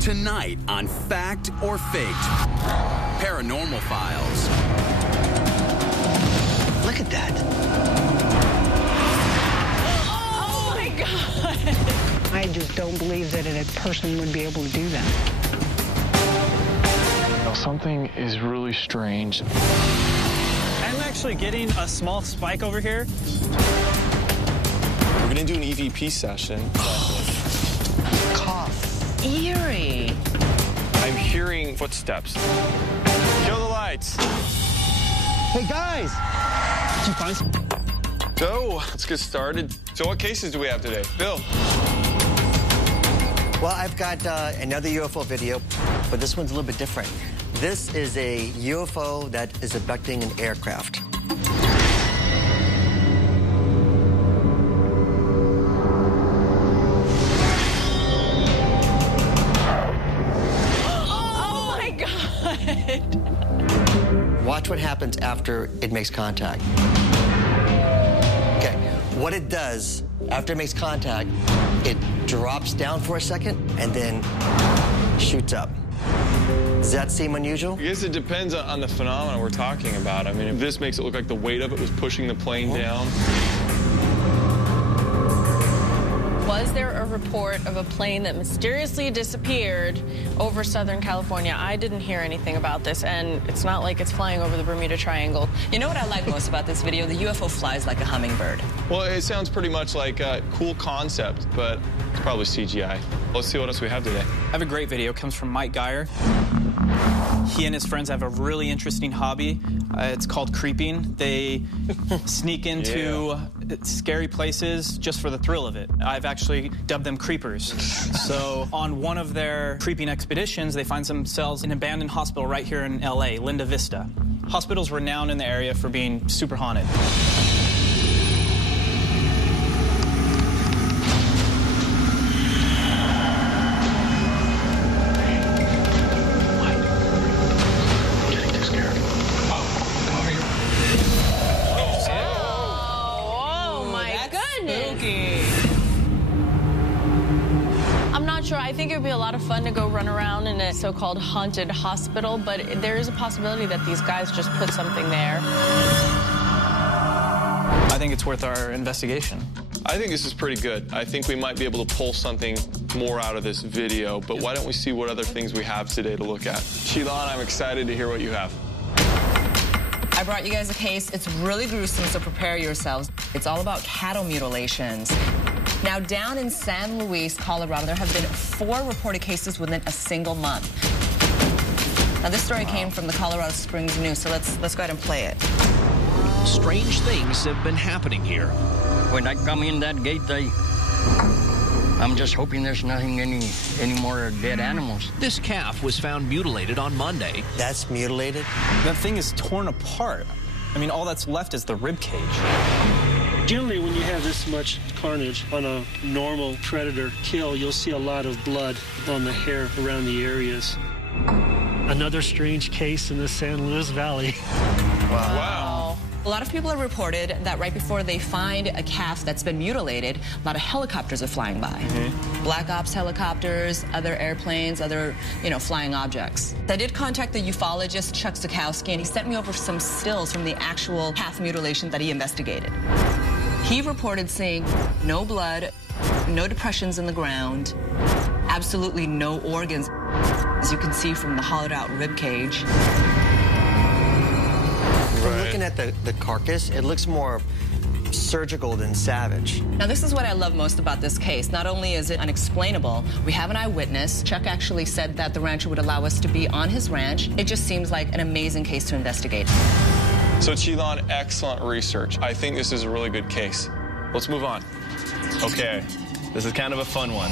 Tonight on Fact or Faked, Paranormal Files. Look at that. Oh my God. I just don't believe that a person would be able to do that. Something is really strange. I'm actually getting a small spike over here. We're gonna do an EVP session. Cough. Eerie. I'm hearing footsteps. Kill the lights. Hey, guys. Did you find something? So, let's get started. So what cases do we have today? Bill? Well, I've got another UFO video, but this one's a little bit different. This is a UFO that is abducting an aircraft. Oh my God. Watch what happens after it makes contact. Okay, what it does after it makes contact, it drops down for a second and then shoots up. Does that seem unusual? I guess it depends on the phenomena we're talking about. I mean, if this makes it look like the weight of it was pushing the plane down. Was there a report of a plane that mysteriously disappeared over Southern California? I didn't hear anything about this, and it's not like it's flying over the Bermuda Triangle. You know what I like most about this video? The UFO flies like a hummingbird. Well, it sounds pretty much like a cool concept, but it's probably CGI. Let's see what else we have today. I have a great video. It comes from Mike Geyer. He and his friends have a really interesting hobby. It's called creeping. They sneak into scary places just for the thrill of it. I've actually dubbed them creepers. So on one of their creeping expeditions, they find themselves in an abandoned hospital right here in LA, Linda Vista. Hospital's renowned in the area for being super haunted. I think it would be a lot of fun to go run around in a so-called haunted hospital, but there is a possibility that these guys just put something there. I think it's worth our investigation. I think this is pretty good. I think we might be able to pull something more out of this video, but why don't we see what other things we have today to look at? Sheila, I'm excited to hear what you have. I brought you guys a case. It's really gruesome, so prepare yourselves. It's all about cattle mutilations. Now, down in San Luis, Colorado, there have been 4 reported cases within a single month. Now, this story came from the Colorado Springs News, so let's go ahead and play it. Strange things have been happening here. When I come in that gate, I'm just hoping there's nothing, any more dead animals. This calf was found mutilated on Monday. That's mutilated? That thing is torn apart. I mean, all that's left is the rib cage. Generally, when you have this much carnage on a normal predator kill, you'll see a lot of blood on the hair around the areas. Another strange case in the San Luis Valley. Wow. A lot of people have reported that right before they find a calf that's been mutilated, a lot of helicopters are flying by. Black Ops helicopters, other airplanes, other, flying objects. I did contact the ufologist, Chuck Zukowski, and he sent me over some stills from the actual calf mutilation that he investigated. He reported seeing no blood, no depressions in the ground, absolutely no organs, as you can see from the hollowed out rib cage. From looking at the carcass, it looks more surgical than savage. Now, this is what I love most about this case. Not only is it unexplainable, we have an eyewitness. Chuck actually said that the rancher would allow us to be on his ranch. It just seems like an amazing case to investigate. So, Chilon, excellent research. I think this is a really good case. Let's move on. Okay, this is kind of a fun one.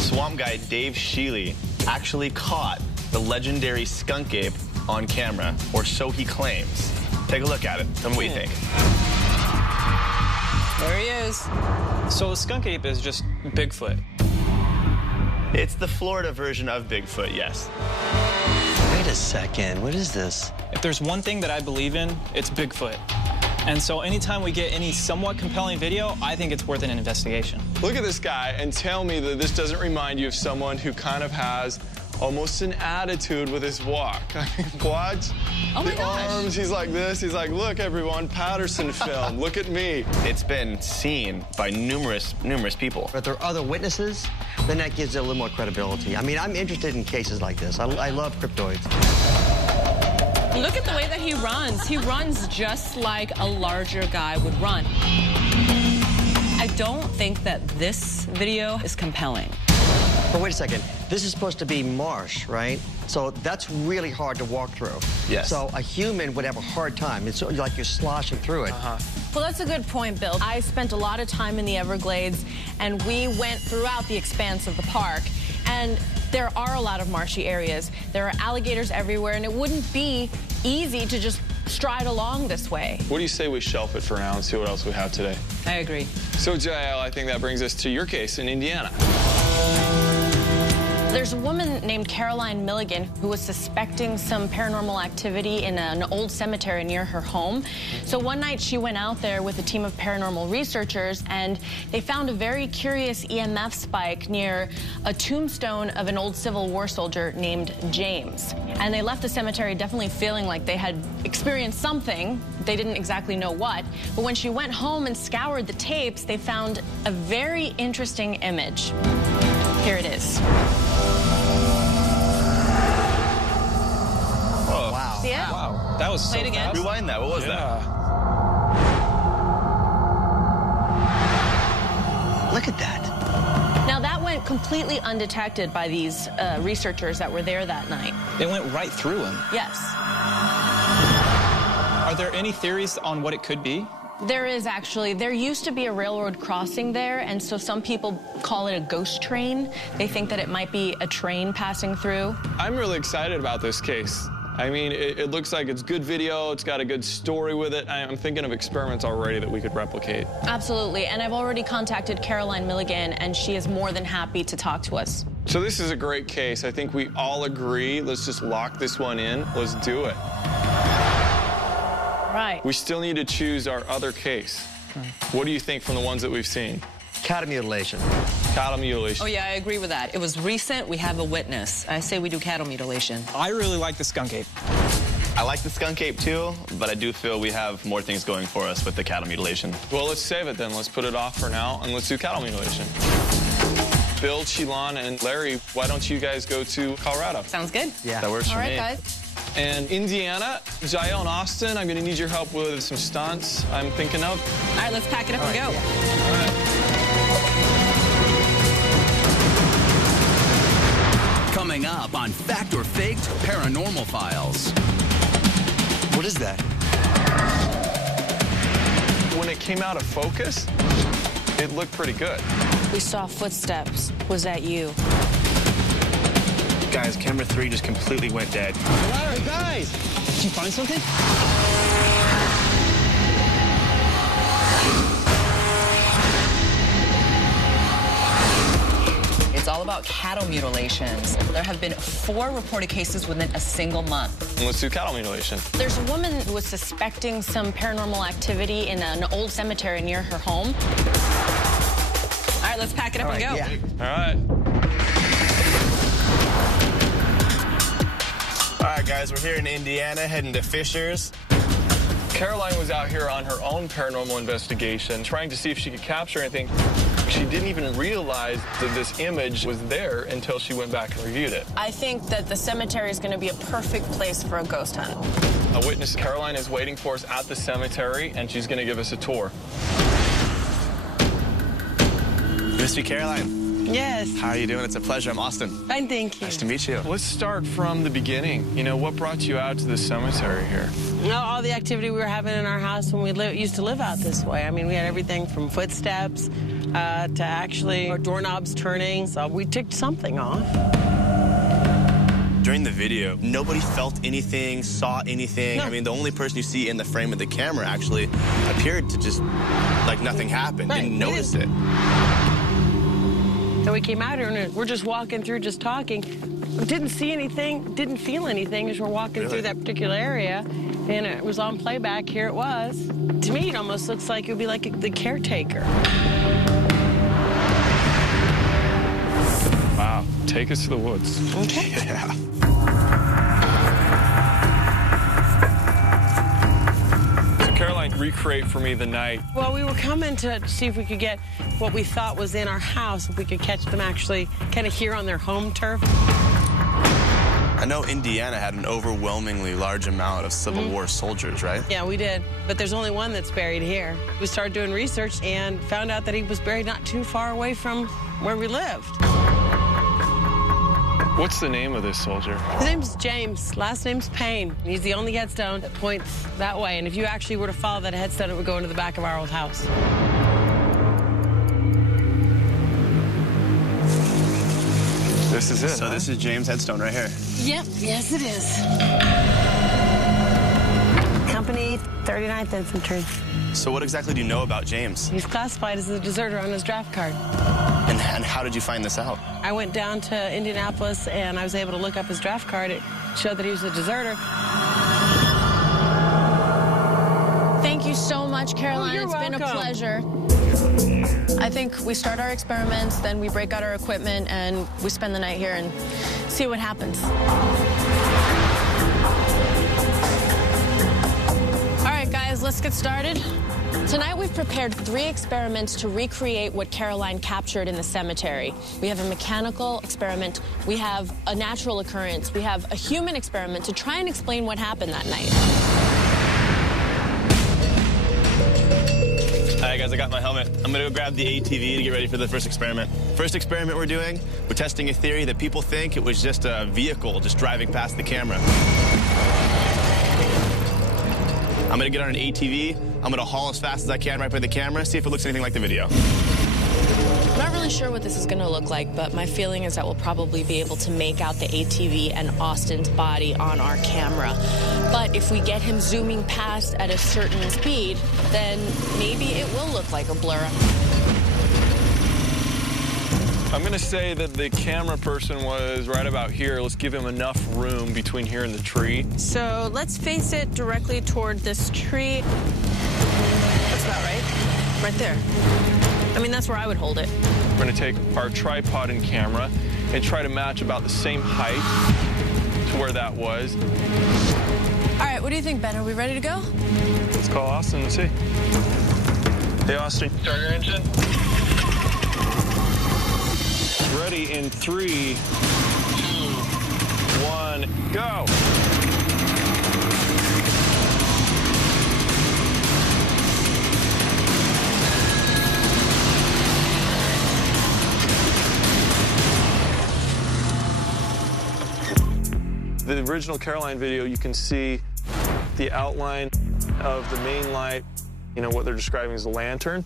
Swamp guy Dave Sheely actually caught the legendary skunk ape on camera, or so he claims. Take a look at it. Tell me what you think. There he is. So the skunk ape is just Bigfoot. It's the Florida version of Bigfoot, yes. Wait a second, what is this? If there's one thing that I believe in, it's Bigfoot. And so anytime we get any somewhat compelling video, I think it's worth an investigation. Look at this guy and tell me that this doesn't remind you of someone who kind of has almost an attitude with his walk. I mean, watch the arms. He's like this. He's like, look, everyone, Patterson film. Look at me. It's been seen by numerous people. If there are other witnesses, then that gives it a little more credibility. I mean, I'm interested in cases like this. I love cryptoids. Look at the way that he runs. He runs just like a larger guy would run. I don't think that this video is compelling. But wait a second. This is supposed to be marsh, right? So that's really hard to walk through. Yes. So a human would have a hard time. It's like you're sloshing through it. Well, that's a good point, Bill. I spent a lot of time in the Everglades, and we went throughout the expanse of the park, and there are a lot of marshy areas. There are alligators everywhere, and it wouldn't be easy to just stride along this way. What do you say we shelf it for now and see what else we have today? I agree. So, Jael, I think that brings us to your case in Indiana. There's a woman named Caroline Milligan who was suspecting some paranormal activity in an old cemetery near her home. So one night she went out there with a team of paranormal researchers, and they found a very curious EMF spike near a tombstone of an old Civil War soldier named James. And they left the cemetery definitely feeling like they had experienced something. They didn't exactly know what. But when she went home and scoured the tapes, they found a very interesting image. Here it is. Whoa. Wow. See it? Wow, that was so Play it again. fast. Rewind that. What was that? Look at that. Now, that went completely undetected by these researchers that were there that night. It went right through him. Yes. Are there any theories on what it could be? There is actually. There used to be a railroad crossing there, and so some people call it a ghost train. They think that it might be a train passing through. I'm really excited about this case. I mean, it looks like it's good video. It's got a good story with it. I'm thinking of experiments already that we could replicate. Absolutely, and I've already contacted Caroline Milligan, and she is more than happy to talk to us. So this is a great case. I think we all agree. Let's just lock this one in. Let's do it. Right. We still need to choose our other case. What do you think from the ones that we've seen? Cattle mutilation. Cattle mutilation. Oh, yeah, I agree with that. It was recent. We have a witness. I say we do cattle mutilation. I really like the skunk ape. I like the skunk ape too, but I do feel we have more things going for us with the cattle mutilation. Well, let's save it then. Let's put it off for now, and let's do cattle mutilation. Bill, Sheilon, and Larry, why don't you guys go to Colorado? Sounds good. Yeah. That works for me. All right, guys. And Indiana, Jael and Austin, I'm going to need your help with some stunts I'm thinking of. All right, let's pack it up and go. Coming up on Fact or Faked Paranormal Files. What is that? When it came out of focus, it looked pretty good. We saw footsteps. Was that you? Guys, camera 3 just completely went dead. Hey, guys! Did you find something? It's all about cattle mutilations. There have been 4 reported cases within a single month. And let's do cattle mutilation. There's a woman who was suspecting some paranormal activity in an old cemetery near her home. All right, let's pack it up and go. Yeah. All right. All right, guys, we're here in Indiana, heading to Fisher's. Caroline was out here on her own paranormal investigation, trying to see if she could capture anything. She didn't even realize that this image was there until she went back and reviewed it. I think that the cemetery is going to be a perfect place for a ghost hunt. A witness, Caroline, is waiting for us at the cemetery, and she's going to give us a tour. Mr. Caroline. Yes. How are you doing? It's a pleasure. I'm Austin. Fine, thank you. Nice to meet you. Let's start from the beginning. You know, what brought you out to the cemetery here? You know, all the activity we were having in our house when we used to live out this way. I mean, we had everything from footsteps to actually our doorknobs turning. So we ticked something off. During the video, nobody felt anything, saw anything. No. I mean, the only person you see in the frame of the camera actually appeared to just like nothing happened, Right. didn't notice it. So we came out here and we're just walking through, just talking. Didn't see anything, didn't feel anything as we're walking through that particular area. and it was on playback. Here it was. To me, it almost looks like it would be like the Caretaker. Wow, take us to the woods. Okay. Yeah. So Caroline, recreate for me the night. Well, we were coming to see if we could get what we thought was in our house, if we could catch them actually kind of here on their home turf. I know Indiana had an overwhelmingly large amount of Civil War soldiers, right? Yeah, we did. But there's only one that's buried here. We started doing research and found out that he was buried not too far away from where we lived. What's the name of this soldier? His name's James. Last name's Payne. He's the only headstone that points that way. And if you actually were to follow that headstone, it would go into the back of our old house. This is it. So this is James' headstone right here. Yep, yes it is. Company 39th Infantry. So what exactly do you know about James? He's classified as a deserter on his draft card. And how did you find this out? I went down to Indianapolis and I was able to look up his draft card. It showed that he was a deserter. Thank you so much, Caroline. You're been a pleasure. I think we start our experiments, then we break out our equipment, and we spend the night here and see what happens. All right, guys, let's get started. Tonight, we've prepared 3 experiments to recreate what Caroline captured in the cemetery. We have a mechanical experiment, we have a natural occurrence, we have a human experiment to try and explain what happened that night. All right, guys, I got my helmet. I'm gonna go grab the ATV to get ready for the first experiment. First experiment we're doing, we're testing a theory that people think it was just a vehicle just driving past the camera. I'm gonna get on an ATV, I'm gonna haul as fast as I can right by the camera, see if it looks anything like the video. I'm not really sure what this is going to look like, but my feeling is that we'll probably be able to make out the ATV and Austin's body on our camera. But if we get him zooming past at a certain speed, then maybe it will look like a blur. I'm going to say that the camera person was right about here. Let's give him enough room between here and the tree. So let's face it directly toward this tree. That's about right. Right there. I mean, that's where I would hold it. We're going to take our tripod and camera and try to match about the same height to where that was. All right, what do you think, Ben? Are we ready to go? Let's call Austin and see. Hey, Austin. Start your engine. Ready in 3, 2, 1, go. The original Caroline video, you can see the outline of the main light, you know, what they're describing as a lantern,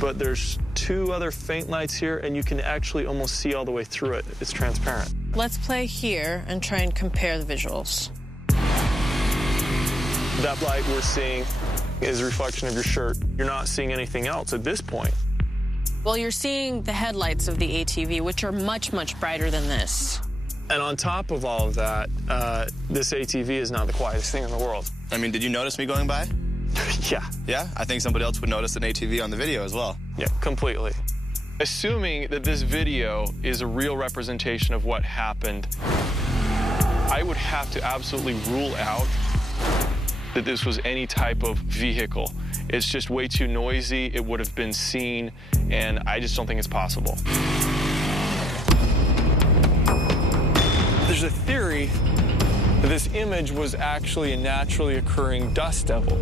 but there's 2 other faint lights here, and you can actually almost see all the way through it. It's transparent. Let's play here and try and compare the visuals. That light we're seeing is a reflection of your shirt. You're not seeing anything else at this point. Well, you're seeing the headlights of the ATV, which are much, much brighter than this. And on top of all of that, this ATV is not the quietest thing in the world. I mean, did you notice me going by? Yeah. Yeah? I think somebody else would notice an ATV on the video as well. Yeah, completely. Assuming that this video is a real representation of what happened, I would have to absolutely rule out that this was any type of vehicle. It's just way too noisy, it would have been seen, and I just don't think it's possible. There's a theory that this image was actually a naturally occurring dust devil,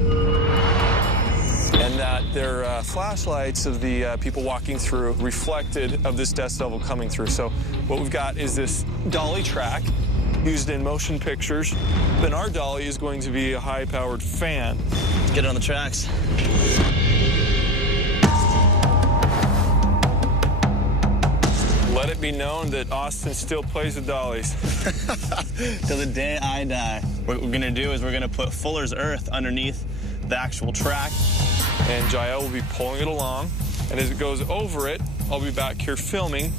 and that their flashlights of the people walking through reflected of this dust devil coming through. So what we've got is this dolly track used in motion pictures. Then our dolly is going to be a high-powered fan. Get it on the tracks. Let it be known that Austin still plays with dollies. Till the day I die. What we're gonna do is we're gonna put Fuller's Earth underneath the actual track. And Jael will be pulling it along. And as it goes over it, I'll be back here filming.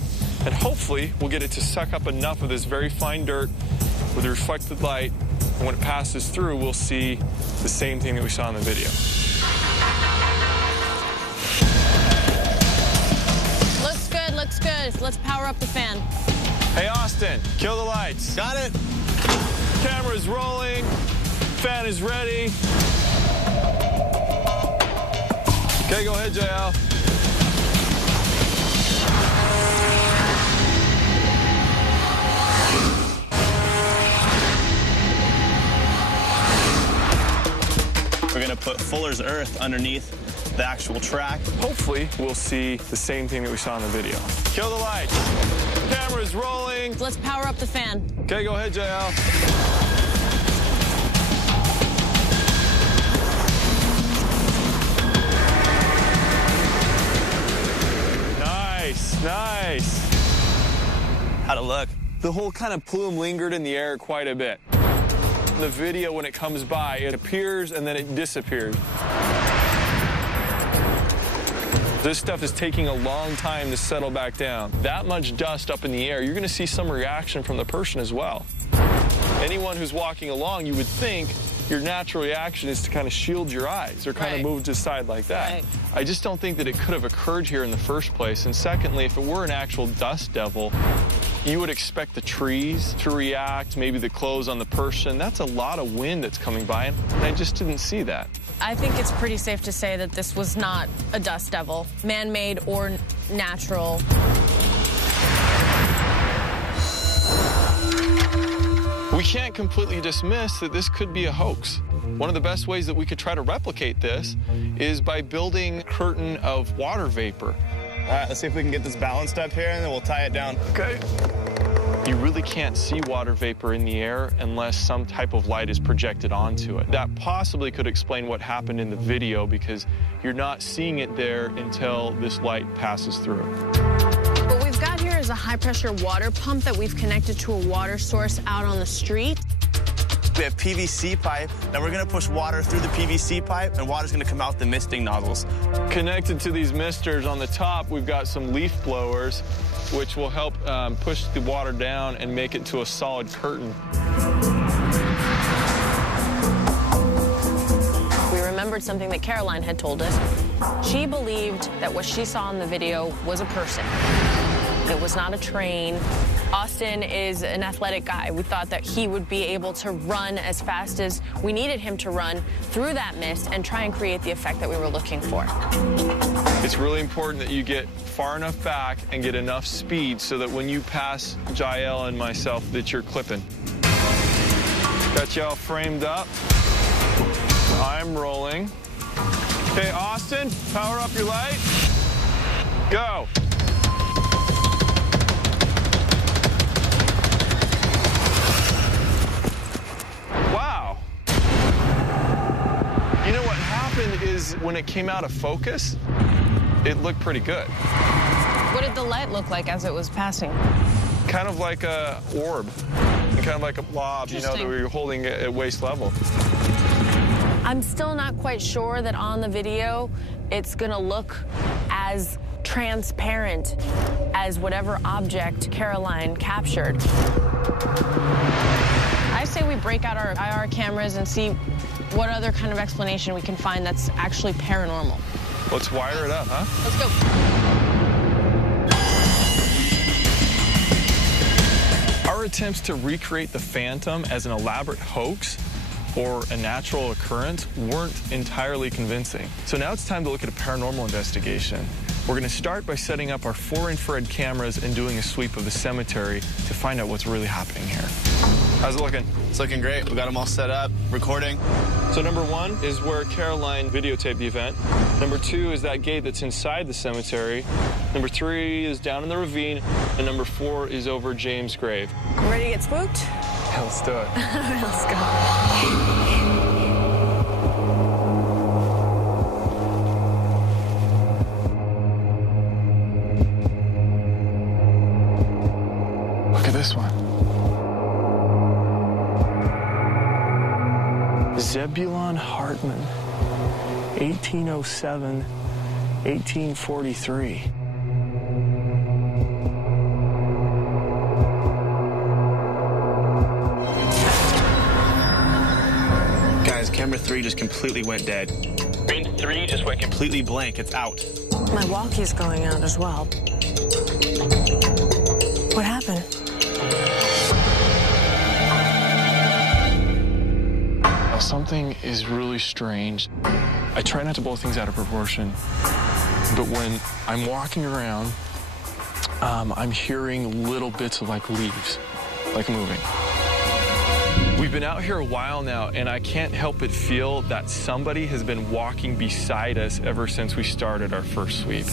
And hopefully we'll get it to suck up enough of this very fine dirt with the reflected light And when it passes through, we'll see the same thing that we saw in the video. Looks good, looks good. Let's power up the fan. Hey, Austin, kill the lights. Got it. Camera's rolling. Fan is ready. Okay, go ahead, JL. We're gonna put Fuller's Earth underneath the actual track. Hopefully, we'll see the same thing that we saw in the video. Kill the lights. Camera's rolling. Let's power up the fan. Okay, go ahead, JL. Nice. How'd it look? The whole kind of plume lingered in the air quite a bit. In the video, when it comes by, it appears and then it disappears. This stuff is taking a long time to settle back down. That much dust up in the air, you're going to see some reaction from the person as well. Anyone who's walking along, you would think your natural reaction is to kind of shield your eyes or kind of move to the side like that. Right. I just don't think that it could have occurred here in the first place. And secondly, if it were an actual dust devil, you would expect the trees to react, maybe the clothes on the person. That's a lot of wind that's coming by, and I just didn't see that. I think it's pretty safe to say that this was not a dust devil, man-made or natural. We can't completely dismiss that this could be a hoax. One of the best ways that we could try to replicate this is by building a curtain of water vapor. All right, let's see if we can get this balanced up here, and then we'll tie it down. Okay. You really can't see water vapor in the air unless some type of light is projected onto it. That possibly could explain what happened in the video, because you're not seeing it there until this light passes through. What we've got here is a high-pressure water pump that we've connected to a water source out on the street. We have PVC pipe. Now we're going to push water through the PVC pipe, and water's going to come out the misting nozzles. Connected to these misters on the top, we've got some leaf blowers, which will help push the water down and make it to a solid curtain. We remembered something that Caroline had told us. She believed that what she saw in the video was a person. It was not a train. Austin is an athletic guy. We thought that he would be able to run as fast as we needed him to run through that mist and try and create the effect that we were looking for. It's really important that you get far enough back and get enough speed so that when you pass Jael and myself that you're clipping. Got y'all framed up. I'm rolling. Okay, Austin, power up your light. Go. Wow. You know what happened is when it came out of focus, it looked pretty good. What did the light look like as it was passing? Kind of like a orb, and kind of like a blob, you know, that we were holding at waist level. I'm still not quite sure that on the video it's gonna look as transparent as whatever object Caroline captured. I say we break out our IR cameras and see what other kind of explanation we can find that's actually paranormal. Let's wire it up, huh? Let's go. Our attempts to recreate the Phantom as an elaborate hoax or a natural occurrence weren't entirely convincing. So now it's time to look at a paranormal investigation. We're going to start by setting up our 4 infrared cameras and doing a sweep of the cemetery to find out what's really happening here. How's it looking? It's looking great. We got them all set up, recording. So number 1 is where Caroline videotaped the event. Number 2 is that gate that's inside the cemetery. Number 3 is down in the ravine. And number 4 is over James' grave. Ready to get spooked? Yeah, let's do it. Let's go. Look at this one. Zebulon Hartman, 1807, 1843. Camera 3 just completely went dead. Screen 3 just went completely blank. It's out. My walkie's going out as well. What happened? Something is really strange. I try not to blow things out of proportion, but when I'm walking around, I'm hearing little bits of like leaves, like moving. We've been out here a while now, and I can't help but feel that somebody has been walking beside us ever since we started our first sweep.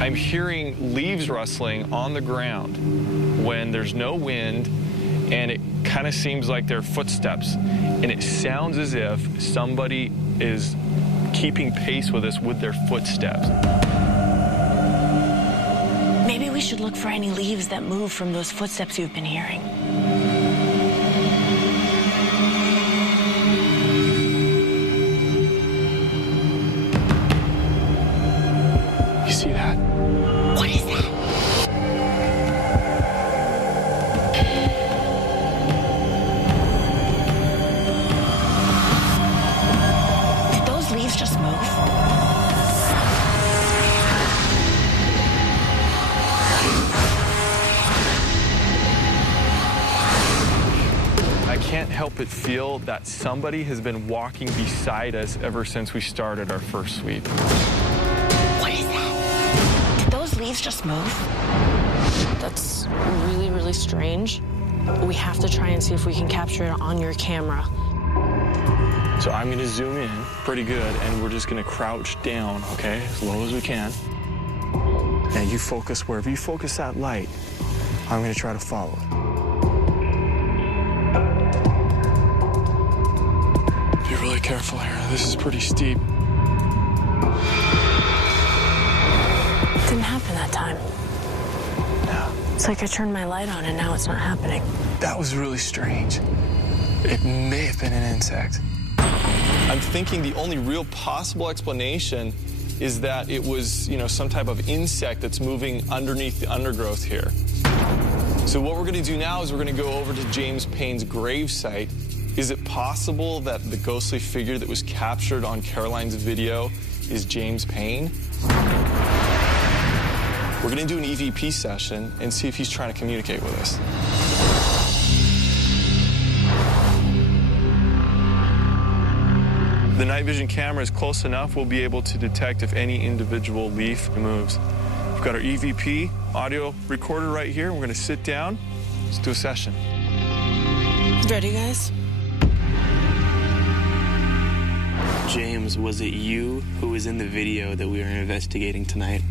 I'm hearing leaves rustling on the ground when there's no wind, and it kind of seems like they're footsteps. And it sounds as if somebody is keeping pace with us with their footsteps. Maybe we should look for any leaves that move from those footsteps you've been hearing. You see that? What is that? Did those leaves just move? I can't help but feel that somebody has been walking beside us ever since we started our first sweep. What is that? Did those leaves just move? That's really, really strange. We have to try and see if we can capture it on your camera. So I'm gonna zoom in pretty good, and we're just gonna crouch down, okay? As low as we can. Now you focus wherever you focus that light, I'm gonna try to follow it. Be really careful here. This is pretty steep. Didn't happen that time. No. It's like I turned my light on and now it's not happening. That was really strange. It may have been an insect. I'm thinking the only real possible explanation is that it was, some type of insect that's moving underneath the undergrowth here. So what we're going to do now is we're going to go over to James Payne's gravesite. Is it possible that the ghostly figure that was captured on Caroline's video is James Payne? We're going to do an EVP session and see if he's trying to communicate with us. The night vision camera is close enough, we'll be able to detect if any individual leaf moves. We've got our EVP audio recorder right here. We're going to sit down. Let's do a session. Ready, guys? James, was it you who was in the video that we were investigating tonight?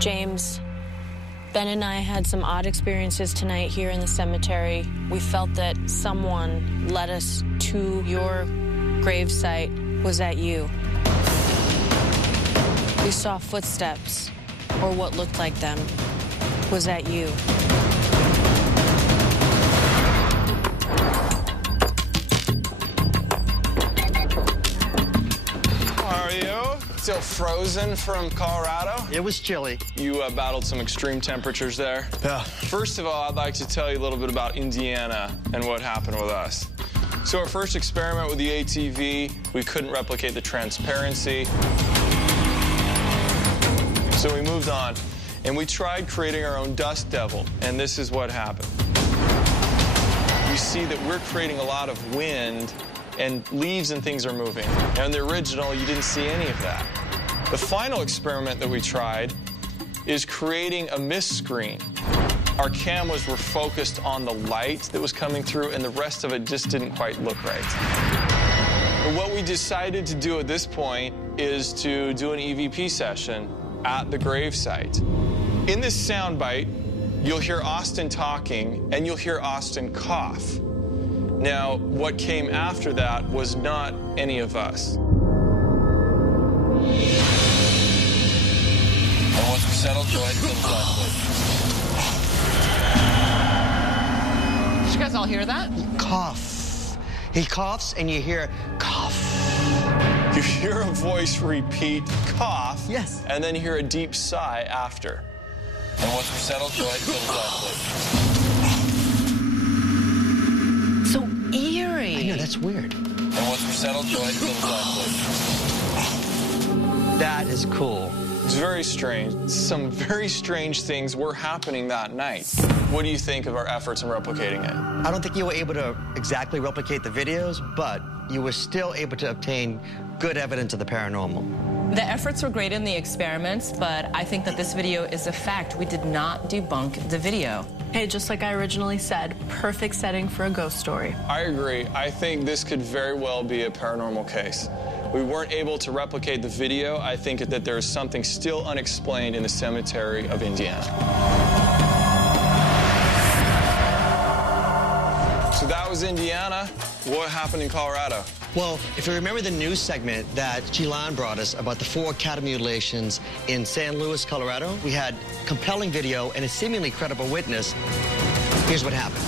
James, Ben and I had some odd experiences tonight here in the cemetery. We felt that someone led us to your gravesite. Was that you? We saw footsteps, or what looked like them. Was that you? How are you? Still frozen from Colorado? It was chilly. You battled some extreme temperatures there? Yeah. First of all, I'd like to tell you a little bit about Indiana and what happened with us. So our first experiment with the ATV, we couldn't replicate the transparency. So we moved on, and we tried creating our own dust devil, and this is what happened. You see that we're creating a lot of wind, and leaves and things are moving. Now, in the original, you didn't see any of that. The final experiment that we tried is creating a mist screen. Our cameras were focused on the light that was coming through, and the rest of it just didn't quite look right. But what we decided to do at this point is to do an EVP session at the gravesite. In this soundbite, you'll hear Austin talking, and you'll hear Austin cough. Now, what came after that was not any of us. And once we're settled, go ahead and kill the flashlight. Did you guys all hear that? Cough. He coughs, and you hear cough. You hear a voice repeat cough. Yes. And then you hear a deep sigh after. And once we're settled, go ahead and kill the flashlight. So eerie. I know, that's weird. And once we're settled, go ahead and kill the flashlight. That is cool. It's very strange. Some very strange things were happening that night. What do you think of our efforts in replicating it? I don't think you were able to exactly replicate the videos, but you were still able to obtain good evidence of the paranormal. The efforts were great in the experiments, but I think that this video is a fact. We did not debunk the video. Hey, just like I originally said, perfect setting for a ghost story. I agree. I think this could very well be a paranormal case. We weren't able to replicate the video. I think that there is something still unexplained in the cemetery of Indiana. So that was Indiana. What happened in Colorado? Well, if you remember the news segment that Chilan brought us about the 4 cattle mutilations in San Luis, Colorado, we had compelling video and a seemingly credible witness. Here's what happened.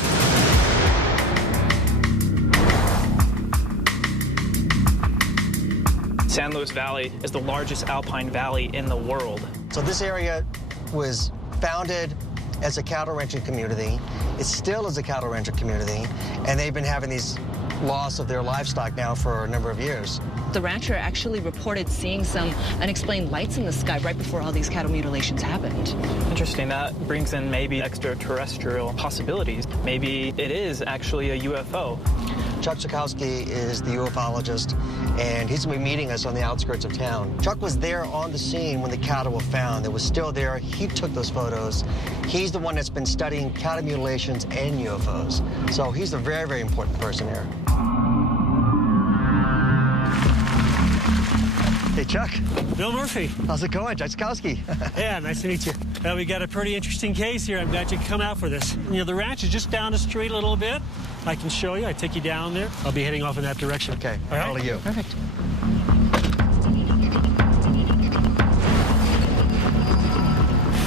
San Luis Valley is the largest alpine valley in the world. So this area was founded as a cattle ranching community. It still is a cattle rancher community, and they've been having these loss of their livestock now for a number of years. The rancher actually reported seeing some unexplained lights in the sky right before all these cattle mutilations happened. Interesting. That brings in maybe extraterrestrial possibilities. Maybe it is actually a UFO. Chuck Chakowski is the ufologist, and he's going to be meeting us on the outskirts of town. Chuck was there on the scene when the cattle were found. It was still there. He took those photos. He's the one that's been studying cattle mutilations and UFOs. So he's a very, very important person here. Hey, Chuck. Bill Murphy. How's it going, Chuck Chakowski? Yeah, nice to meet you. We got a pretty interesting case here. I'm glad you could come out for this. You know, the ranch is just down the street a little bit. I can show you. I take you down there. I'll be heading off in that direction. Okay. All right? How are you? Perfect.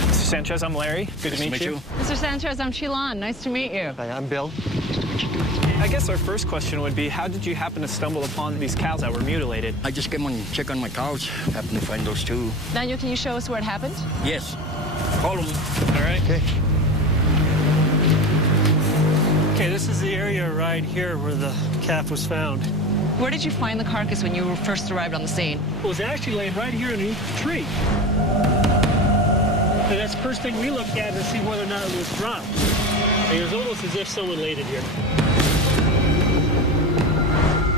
Mr. Sanchez, I'm Larry. Good to meet you. Mr. Sanchez, I'm Chilan. Nice to meet you. Hi, I'm Bill. I guess our first question would be, how did you happen to stumble upon these cows that were mutilated? I just came on check on my cows. Happened to find those 2. Daniel, can you show us where it happened? Yes. Follow me. All right. Okay. Okay, this is the area right here where the calf was found. Where did you find the carcass when you first arrived on the scene? It was actually laying right here underneath the tree. And that's the first thing we looked at to see whether or not it was dropped. And it was almost as if someone laid it here.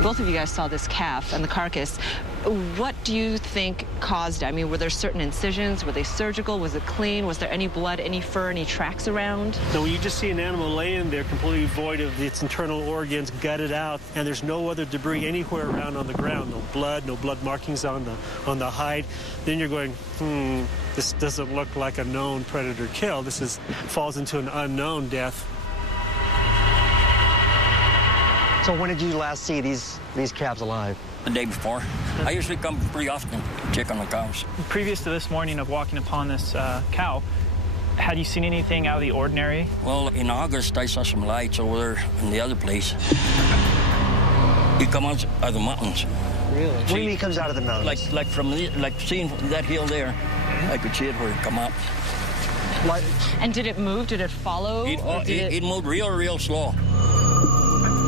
Both of you guys saw this calf and the carcass. What do you think caused it? I mean, were there certain incisions? Were they surgical? Was it clean? Was there any blood, any fur, any tracks around? So when you just see an animal laying there completely void of its internal organs, gutted out, and there's no other debris anywhere around on the ground, no blood markings on the hide, then you're going, this doesn't look like a known predator kill. This falls into an unknown death. So when did you last see these calves alive? The day before. I usually come pretty often to check on the cows. Previous to this morning of walking upon this cow, had you seen anything out of the ordinary? Well, in August, I saw some lights over there in the other place. It come out of the mountains. Really? What do you mean it comes out of the mountains? Like seeing that hill there, I could see it where it come out. What? And did it move? Did it follow? It moved real slow.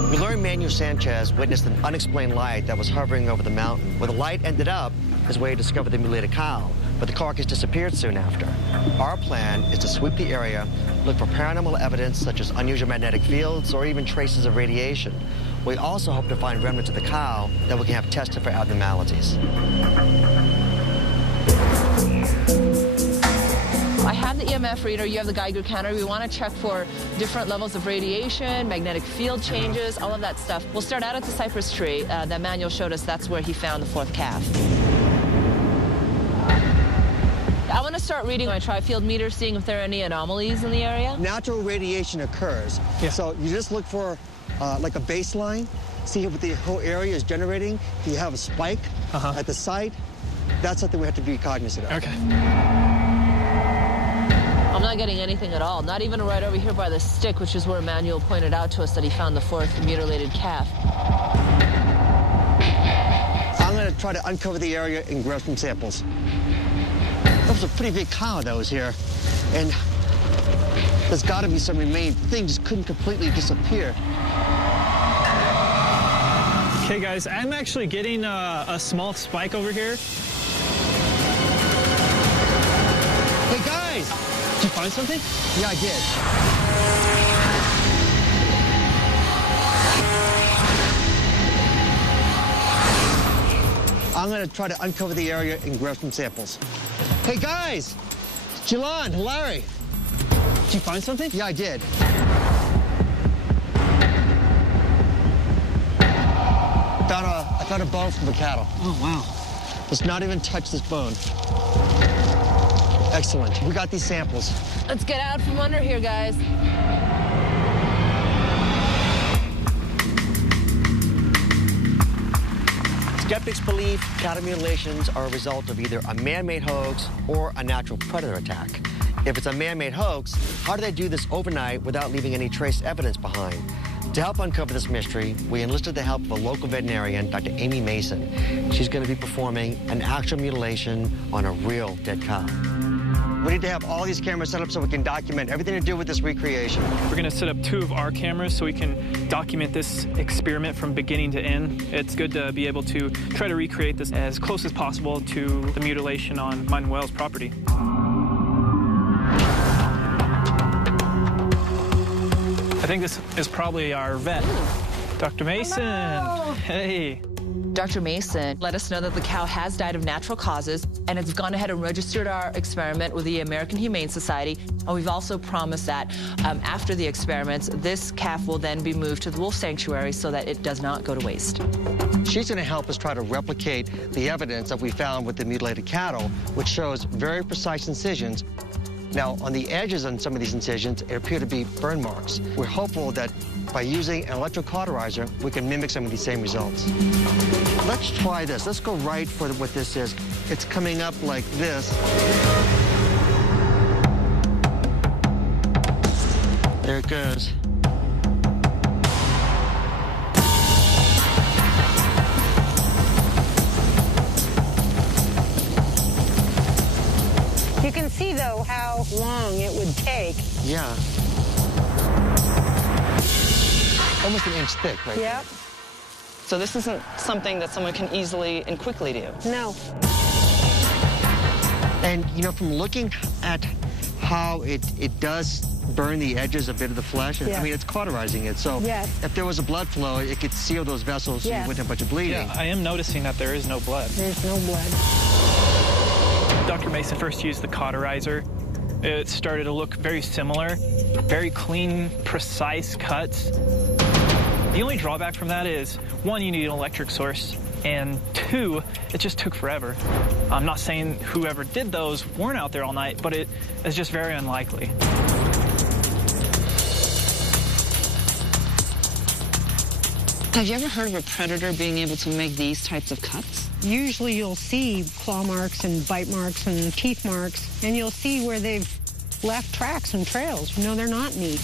We learned Manuel Sanchez witnessed an unexplained light that was hovering over the mountain. Where the light ended up is where he discovered the mutilated cow, but the carcass disappeared soon after. Our plan is to sweep the area, look for paranormal evidence such as unusual magnetic fields or even traces of radiation. We also hope to find remnants of the cow that we can have tested for abnormalities. I have the EMF reader, you have the Geiger counter. We want to check for different levels of radiation, magnetic field changes, all of that stuff. We'll start out at the cypress tree that Manuel showed us. That's where he found the 4th calf. I want to start reading my tri-field meter, seeing if there are any anomalies in the area. Natural radiation occurs. Yeah. So you just look for like a baseline, see what the whole area is generating. If you have a spike at the site, that's something we have to be cognizant of. Okay. I'm not getting anything at all, not even right over here by the stick, which is where Manuel pointed out to us that he found the 4th mutilated calf. I'm going to try to uncover the area and grab some samples. That was a pretty big cow that was here, and there's got to be some remaining thing, just couldn't completely disappear. Okay, guys, I'm actually getting a small spike over here. Hey, guys! Did you find something? Yeah, I did. I'm going to try to uncover the area and grab some samples. Hey, guys! Jalon, Larry. Did you find something? Yeah, I did. I found a bone from a cattle. Oh, wow. Let's not even touch this bone. Excellent. We got these samples. Let's get out from under here, guys. Skeptics believe cattle mutilations are a result of either a man-made hoax or a natural predator attack. If it's a man-made hoax, how do they do this overnight without leaving any trace evidence behind? To help uncover this mystery, we enlisted the help of a local veterinarian, Dr. Amy Mason. She's going to be performing an actual mutilation on a real dead cow. We need to have all these cameras set up so we can document everything to do with this recreation. We're going to set up 2 of our cameras so we can document this experiment from beginning to end. It's good to be able to try to recreate this as close as possible to the mutilation on Manuel's property. I think this is probably our vet, Dr. Mason. Hello. Hey. Dr. Mason let us know that the cow has died of natural causes, and it's gone ahead and registered our experiment with the American Humane Society. And we've also promised that after the experiments, this calf will then be moved to the wolf sanctuary so that it does not go to waste. She's going to help us try to replicate the evidence that we found with the mutilated cattle, which shows very precise incisions. Now, on the edges on some of these incisions, it appear to be burn marks. We're hopeful that by using an electrocauterizer, we can mimic some of these same results. Let's try this. Let's go right for what this is. It's coming up like this. There it goes. You can see, though, how long it would take. Yeah. Almost an inch thick, right? Yep. So this isn't something that someone can easily and quickly do? No. And, you know, from looking at how it does burn the edges a bit of the flesh, Yeah. I mean, it's cauterizing it. So Yes. if there was a blood flow, it could seal those vessels so you Yes. wouldn't have much of bleeding. Yeah, I am noticing that there is no blood. There's no blood. Dr. Mason first used the cauterizer. It started to look very similar, very clean, precise cuts. The only drawback from that is, 1, you need an electric source, and 2, it just took forever. I'm not saying whoever did those weren't out there all night, but it is just very unlikely. Have you ever heard of a predator being able to make these types of cuts? Usually you'll see claw marks and bite marks and teeth marks, and you'll see where they've left tracks and trails. You know, they're not neat.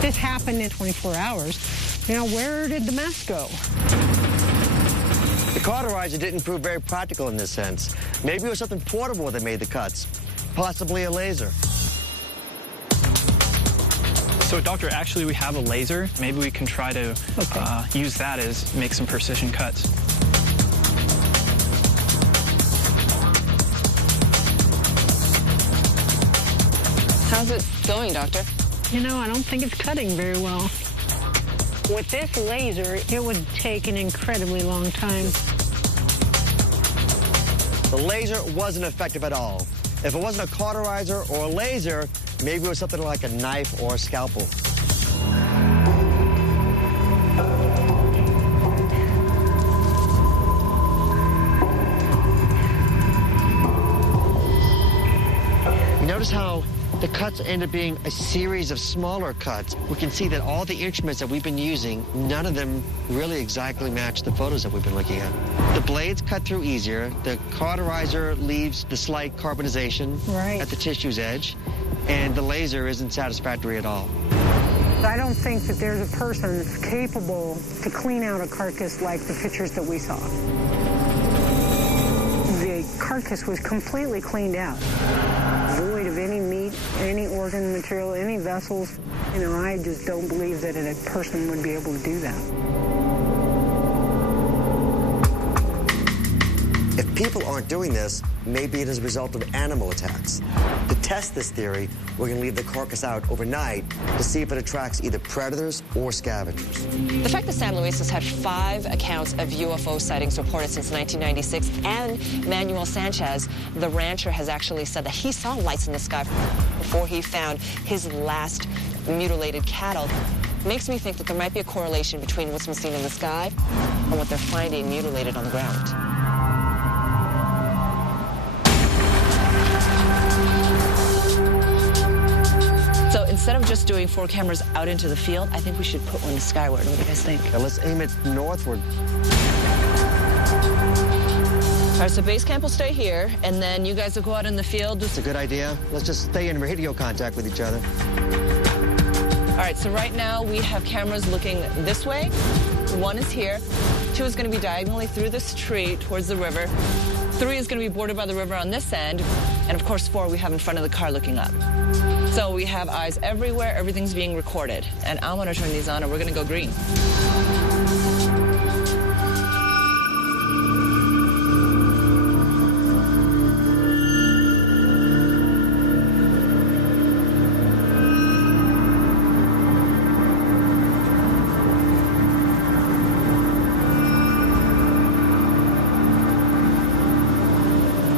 This happened in 24 hours. Now, where did the mess go? The cauterizer didn't prove very practical in this sense. Maybe it was something portable that made the cuts, possibly a laser. So, Doctor, actually, we have a laser. Maybe we can try to use that as make some precision cuts. How's it going, Doctor? You know, I don't think it's cutting very well. With this laser, it would take an incredibly long time. The laser wasn't effective at all. If it wasn't a cauterizer or a laser, maybe it was something like a knife or a scalpel. You notice how the cuts end up being a series of smaller cuts. We can see that all the instruments that we've been using, none of them really exactly match the photos that we've been looking at. The blades cut through easier. The cauterizer leaves the slight carbonization at the tissue's edge, and the laser isn't satisfactory at all. I don't think that there's a person that's capable to clean out a carcass like the pictures that we saw. The carcass was completely cleaned out, void of any meat any organ material, any vessels. You know, I just don't believe that a person would be able to do that. If people aren't doing this, maybe it is a result of animal attacks. To test this theory, we're going to leave the carcass out overnight to see if it attracts either predators or scavengers. The fact that San Luis has had 5 accounts of UFO sightings reported since 1996, and Manuel Sanchez, the rancher, has actually said that he saw lights in the sky before he found his last mutilated cattle, makes me think that there might be a correlation between what's been seen in the sky and what they're finding mutilated on the ground. So instead of just doing 4 cameras out into the field, I think we should put one skyward. What do you guys think? Now let's aim it northward. All right, so base camp will stay here, and then you guys will go out in the field. It's a good idea. Let's just stay in radio contact with each other. All right, so right now we have cameras looking this way. 1 is here. 2 is going to be diagonally through this tree towards the river. 3 is going to be bordered by the river on this end. And of course, 4 we have in front of the car looking up. So we have eyes everywhere. Everything's being recorded. And I'm going to turn these on, and we're going to go green.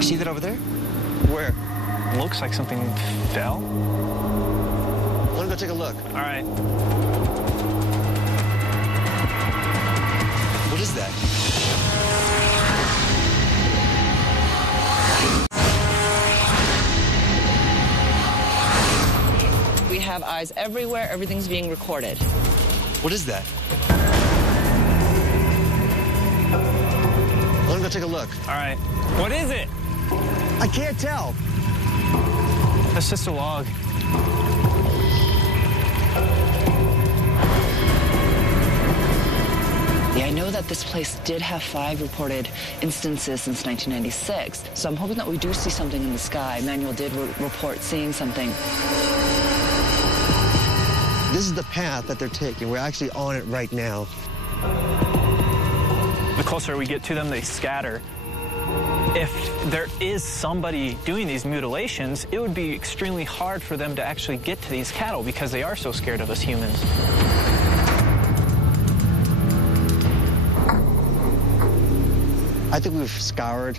See that over there? Where? Looks like something fell. Let me go take a look. All right. What is that? We have eyes everywhere. Everything's being recorded. What is that? Let me go take a look. All right. What is it? I can't tell. That's just a log. Yeah, I know that this place did have 5 reported instances since 1996, so I'm hoping that we do see something in the sky. Manuel did report seeing something. This is the path that they're taking. We're actually on it right now. The closer we get to them, they scatter. If there is somebody doing these mutilations, it would be extremely hard for them to actually get to these cattle because they are so scared of us humans. I think we've scoured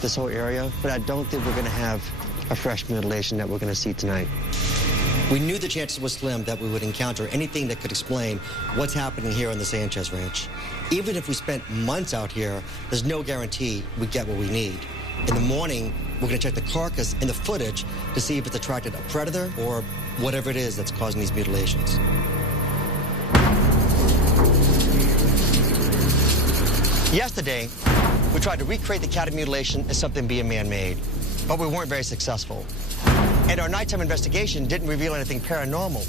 this whole area, but I don't think we're going to have a fresh mutilation that we're going to see tonight. We knew the chances were slim that we would encounter anything that could explain what's happening here on the Sanchez Ranch. Even if we spent months out here, there's no guarantee we get what we need. In the morning, we're going to check the carcass and the footage to see if it's attracted a predator or whatever it is that's causing these mutilations. Yesterday, we tried to recreate the cattle mutilation as something being man-made, but we weren't very successful. And our nighttime investigation didn't reveal anything paranormal.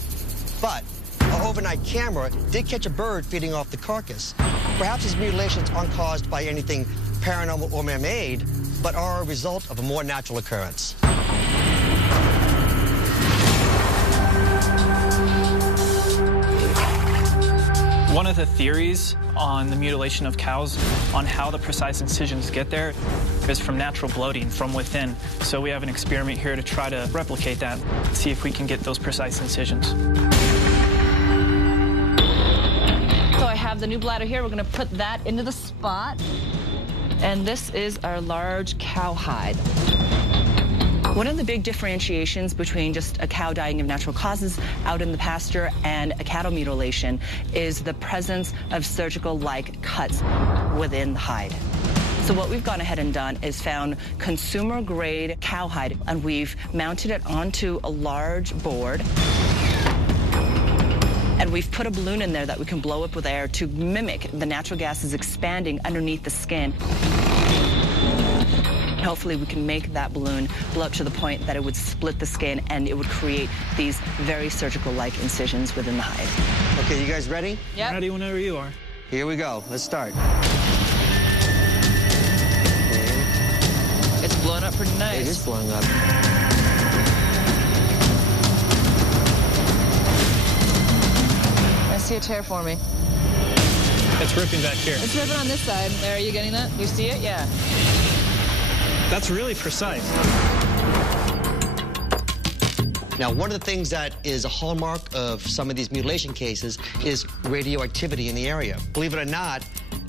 But our overnight camera did catch a bird feeding off the carcass. Perhaps these mutilations aren't caused by anything paranormal or man-made, but are a result of a more natural occurrence. One of the theories on the mutilation of cows, on how the precise incisions get there, is from natural bloating from within. So we have an experiment here to try to replicate that, see if we can get those precise incisions. So I have the new bladder here. We're going to put that into the spot. And this is our large cow hide. One of the big differentiations between just a cow dying of natural causes out in the pasture and a cattle mutilation is the presence of surgical-like cuts within the hide. So what we've gone ahead and done is found consumer-grade cowhide, and we've mounted it onto a large board. And we've put a balloon in there that we can blow up with air to mimic the natural gases expanding underneath the skin. Hopefully we can make that balloon blow up to the point that it would split the skin and it would create these very surgical-like incisions within the hide. Okay, you guys ready? Yeah. Ready whenever you are. Here we go. Let's start. It's blown up pretty nice. It is blowing up. see a tear for me. It's ripping back here. It's ripping on this side. There, are you getting that? You see it? Yeah. That's really precise. Now, one of the things that is a hallmark of some of these mutilation cases is radioactivity in the area. Believe it or not,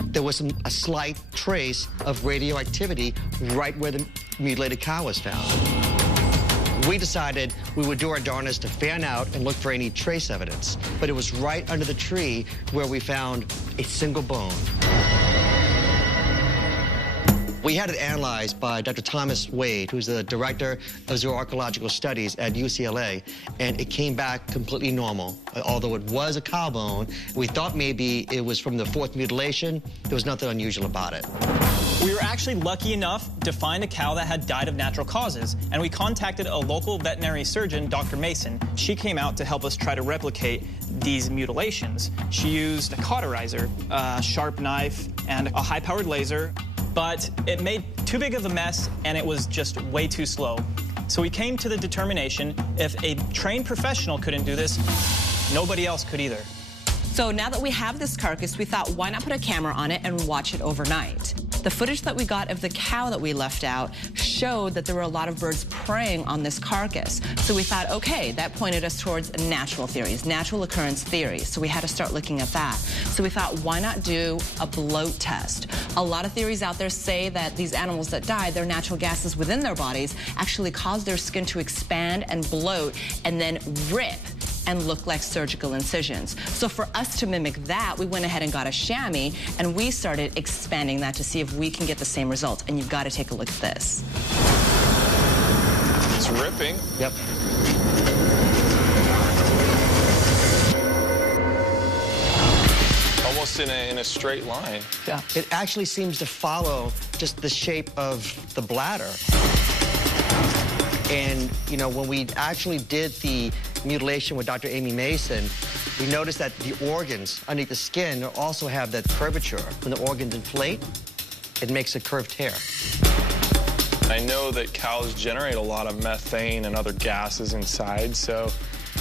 there was a slight trace of radioactivity right where the mutilated cow was found. We decided we would do our darnest to fan out and look for any trace evidence, but it was right under the tree where we found a single bone. We had it analyzed by Dr. Thomas Wade, who's the director of zooarchaeological studies at UCLA, and it came back completely normal. Although it was a cow bone, we thought maybe it was from the fourth mutilation. There was nothing unusual about it. We were actually lucky enough to find a cow that had died of natural causes, and we contacted a local veterinary surgeon, Dr. Mason. She came out to help us try to replicate these mutilations. She used a cauterizer, a sharp knife, and a high-powered laser, but it made too big of a mess, and it was just way too slow. So we came to the determination, if a trained professional couldn't do this, nobody else could either. So now that we have this carcass, we thought, why not put a camera on it and watch it overnight? The footage that we got of the cow that we left out showed that there were a lot of birds preying on this carcass. So we thought, okay, that pointed us towards natural theories, natural occurrence theories. So we had to start looking at that. So we thought, why not do a bloat test? A lot of theories out there say that these animals that died, their natural gases within their bodies actually cause their skin to expand and bloat and then rip and look like surgical incisions. So for us to mimic that, we went ahead and got a chamois, and we started expanding that to see if we can get the same results. And you've got to take a look at this. It's ripping. Yep. Almost in a straight line. Yeah. It actually seems to follow just the shape of the bladder. And, you know, when we actually did the mutilation with Dr. Amy Mason, we noticed that the organs underneath the skin also have that curvature. When the organs inflate, it makes a curved hair. I know that cows generate a lot of methane and other gases inside, so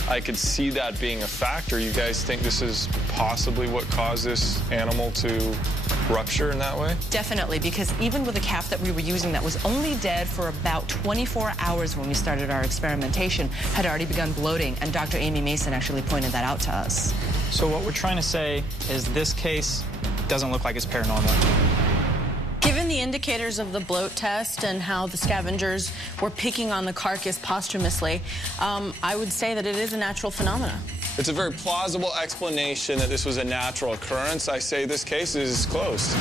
I could see that being a factor. You guys think this is possibly what caused this animal to rupture in that way? Definitely, because even with the calf that we were using that was only dead for about 24 hours when we started our experimentation, had already begun bloating, and Dr. Amy Mason actually pointed that out to us. So what we're trying to say is this case doesn't look like it's paranormal. Given the indicators of the bloat test and how the scavengers were picking on the carcass posthumously, I would say that it is a natural phenomenon. It's a very plausible explanation that this was a natural occurrence. I say this case is closed.